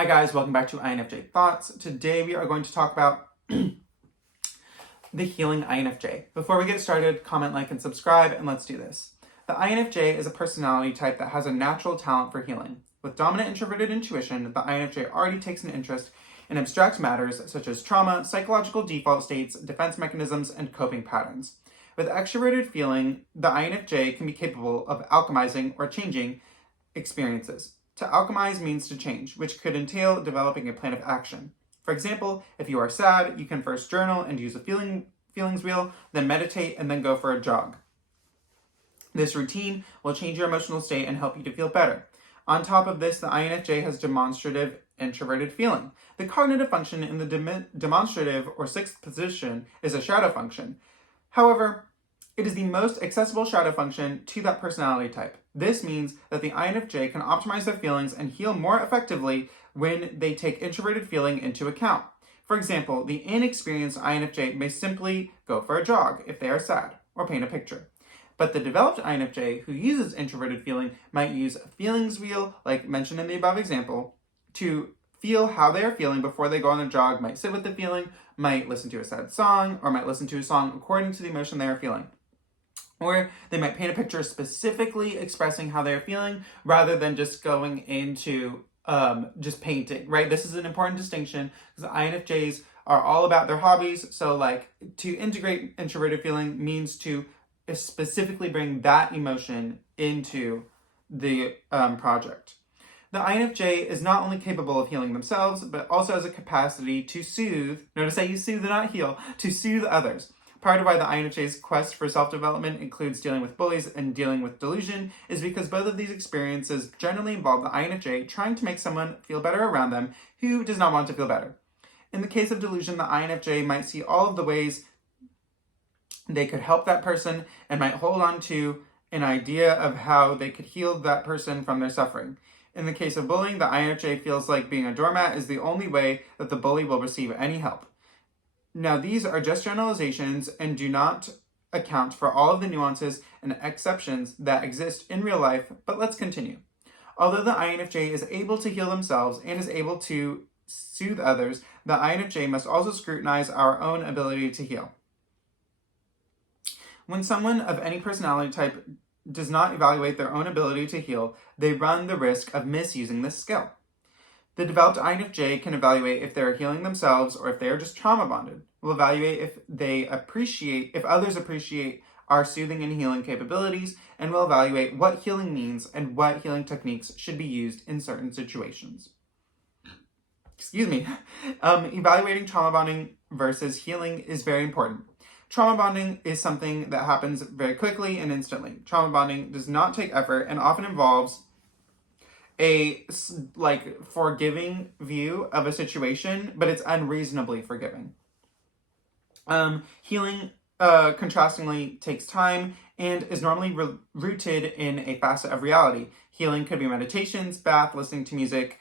Hi guys, welcome back to INFJ Thoughts. Today we are going to talk about the Healing INFJ. Before we get started, comment, like, and subscribe, and let's do this. The INFJ is a personality type that has a natural talent for healing. With dominant introverted intuition, the INFJ already takes an interest in abstract matters such as trauma, psychological default states, defense mechanisms, and coping patterns. With extroverted feeling, the INFJ can be capable of alchemizing or changing experiences. To alchemize means to change, which could entail developing a plan of action. For example, if you are sad, you can first journal and use a feelings wheel, then meditate, and then go for a jog. This routine will change your emotional state and help you to feel better. On top of this, the INFJ has demonstrative introverted feeling. The cognitive function in the demonstrative or sixth position is a shadow function. However, it is the most accessible shadow function to that personality type. This means that the INFJ can optimize their feelings and heal more effectively when they take introverted feeling into account. For example, the inexperienced INFJ may simply go for a jog if they are sad, or paint a picture. But the developed INFJ who uses introverted feeling might use a feelings wheel, like mentioned in the above example, to feel how they are feeling before they go on a jog, might sit with the feeling, might listen to a sad song, or might listen to a song according to the emotion they are feeling. Or they might paint a picture specifically expressing how they're feeling rather than just going into just painting, right? This is an important distinction because INFJs are all about their hobbies. So like to integrate introverted feeling means to specifically bring that emotion into the project. The INFJ is not only capable of healing themselves, but also has a capacity to soothe, notice I use soothe and not heal, to soothe others. Part of why the INFJ's quest for self-development includes dealing with bullies and dealing with delusion is because both of these experiences generally involve the INFJ trying to make someone feel better around them who does not want to feel better. In the case of delusion, the INFJ might see all of the ways they could help that person and might hold on to an idea of how they could heal that person from their suffering. In the case of bullying, the INFJ feels like being a doormat is the only way that the bully will receive any help. Now, these are just generalizations and do not account for all of the nuances and exceptions that exist in real life, but let's continue. Although the INFJ is able to heal themselves and is able to soothe others, the INFJ must also scrutinize our own ability to heal. When someone of any personality type does not evaluate their own ability to heal, they run the risk of misusing this skill. The developed INFJ can evaluate if they're healing themselves or if they are just trauma bonded. We'll evaluate if others appreciate our soothing and healing capabilities, and we'll evaluate what healing means and what healing techniques should be used in certain situations. Evaluating trauma bonding versus healing is very important. Trauma bonding is something that happens very quickly and instantly. Trauma bonding does not take effort and often involves a forgiving view of a situation, but it's unreasonably forgiving. Healing, contrastingly, takes time and is normally rooted in a facet of reality. Healing could be meditations, bath, listening to music,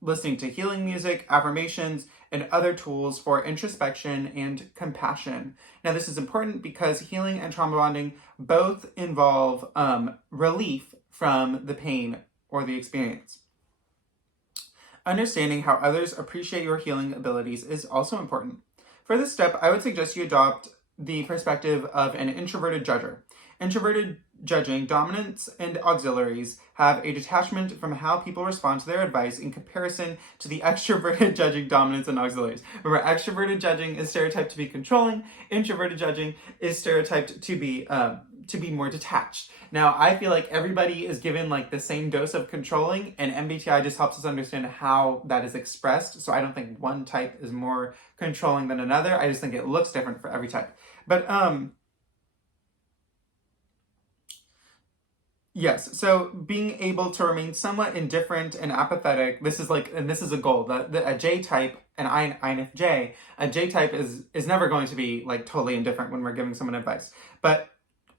listening to healing music, affirmations, and other tools for introspection and compassion. Now, this is important because healing and trauma bonding both involve relief from the pain or the experience. Understanding how others appreciate your healing abilities is also important. For this step, I would suggest you adopt the perspective of an introverted judger. Introverted judging dominants and auxiliaries have a detachment from how people respond to their advice in comparison to the extroverted judging dominants and auxiliaries. Remember, extroverted judging is stereotyped to be controlling. Introverted judging is stereotyped to be more detached. Now, I feel like everybody is given like the same dose of controlling, and MBTI just helps us understand how that is expressed. So I don't think one type is more controlling than another. I just think it looks different for every type. But yes, so being able to remain somewhat indifferent and apathetic, this is a goal. A J type, an INFJ, a J type is never going to be like totally indifferent when we're giving someone advice. But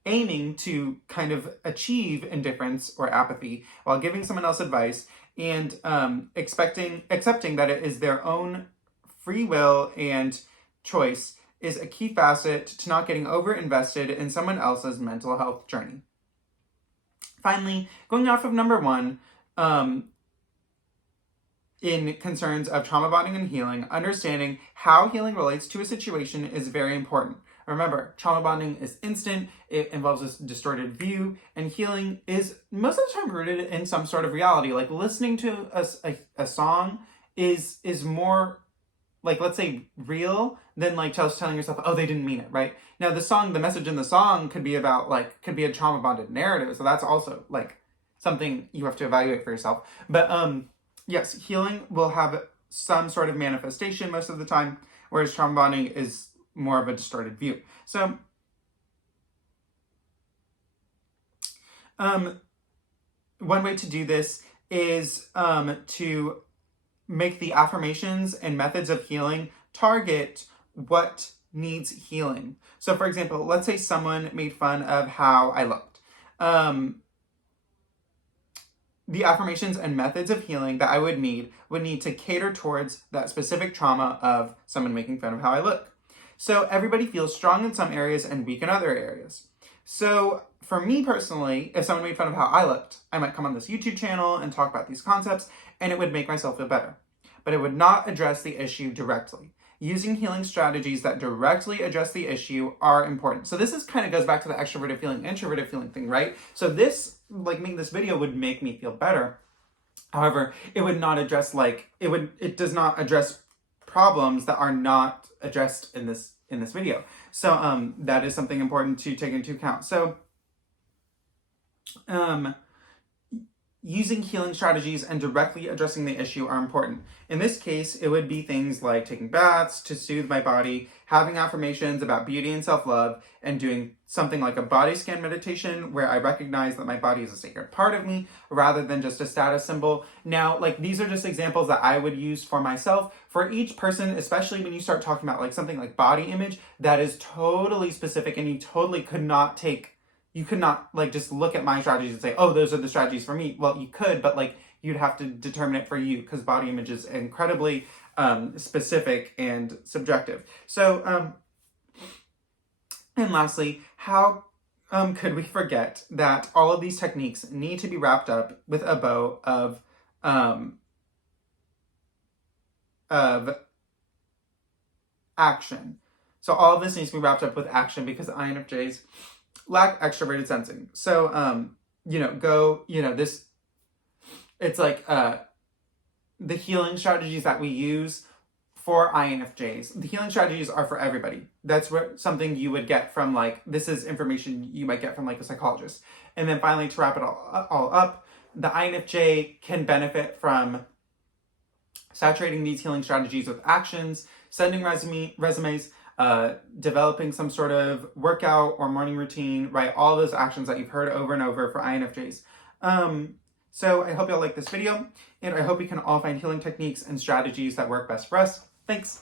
aiming to kind of achieve indifference or apathy while giving someone else advice and accepting that it is their own free will and choice is a key facet to not getting over-invested in someone else's mental health journey. Finally, going off of number one, in concerns of trauma bonding and healing, understanding how healing relates to a situation is very important. Remember, trauma bonding is instant, it involves this distorted view, and healing is most of the time rooted in some sort of reality. Like listening to a song is more, like, let's say real than like just telling yourself, oh, they didn't mean it, right? Now the message in the song could be about could be a trauma bonded narrative. So that's also like something you have to evaluate for yourself. But yes, healing will have some sort of manifestation most of the time, whereas trauma bonding is more of a distorted view. So one way to do this is to make the affirmations and methods of healing target what needs healing. So for example, let's say someone made fun of how I looked. The affirmations and methods of healing that I would need to cater towards that specific trauma of someone making fun of how I look. So everybody feels strong in some areas and weak in other areas. So for me personally, if someone made fun of how I looked, I might come on this YouTube channel and talk about these concepts, and it would make myself feel better. But it would not address the issue directly. Using healing strategies that directly address the issue are important. So this is kind of goes back to the extroverted feeling, introverted feeling thing, right? So this, like making this video would make me feel better. However, it would not address it does not address problems that are not addressed in this video. So that is something important to take into account. So using healing strategies and directly addressing the issue are important. In this case, it would be things like taking baths to soothe my body, having affirmations about beauty and self-love, and doing something like a body scan meditation where I recognize that my body is a sacred part of me rather than just a status symbol. Now, these are just examples that I would use for myself. For each person, especially when you start talking about something like body image, that is totally specific, and you totally could not just look at my strategies and say, oh, those are the strategies for me. Well, you could, but you'd have to determine it for you, because body image is incredibly specific and subjective. So, and lastly, how could we forget that all of these techniques need to be wrapped up with a bow of action? So all of this needs to be wrapped up with action, because INFJs lack extroverted sensing. So, it's the healing strategies that we use for INFJs. The healing strategies are for everybody. That's something you would get from this is information you might get from a psychologist. And then finally, to wrap it all up, the INFJ can benefit from saturating these healing strategies with actions, sending resumes, developing some sort of workout or morning routine, right? All those actions that you've heard over and over for INFJs. So I hope y'all like this video, and I hope we can all find healing techniques and strategies that work best for us. Thanks.